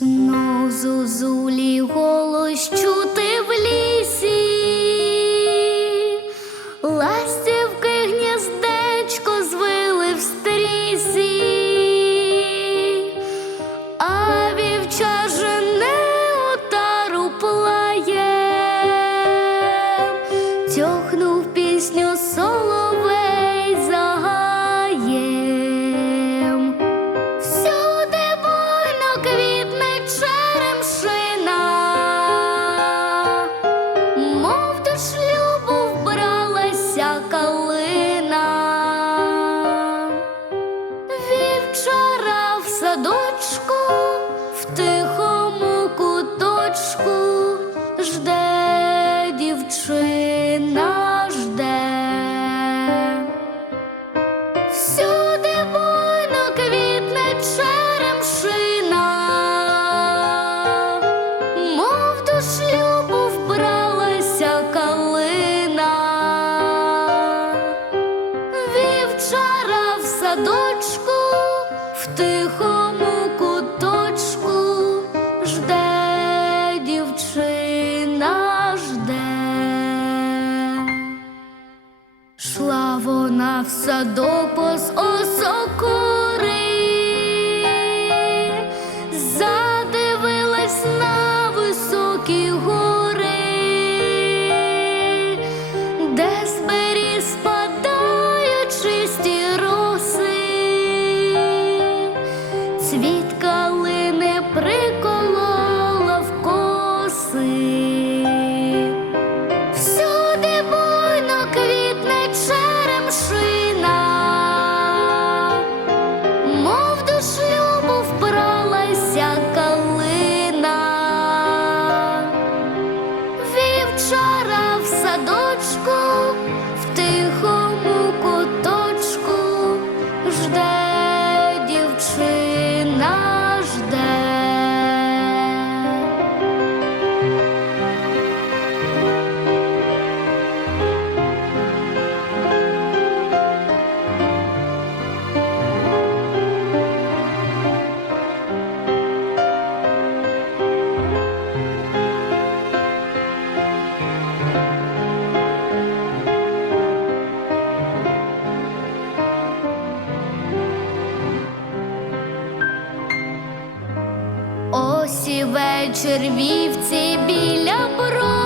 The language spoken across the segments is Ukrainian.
Snu zuzuli wo тихому куточку жде дівчина жде, шла вона в садок. садочку. вечір вівці біля бору.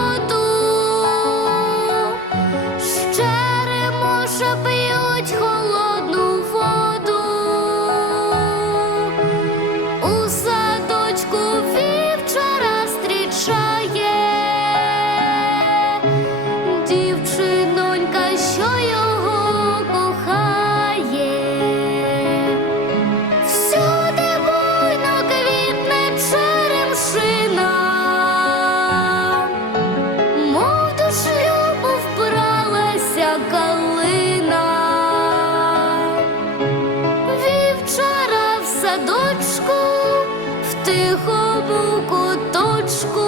тихо був куточку.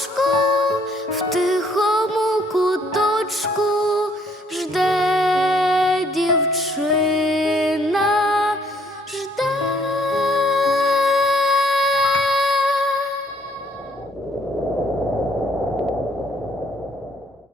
важко в ти.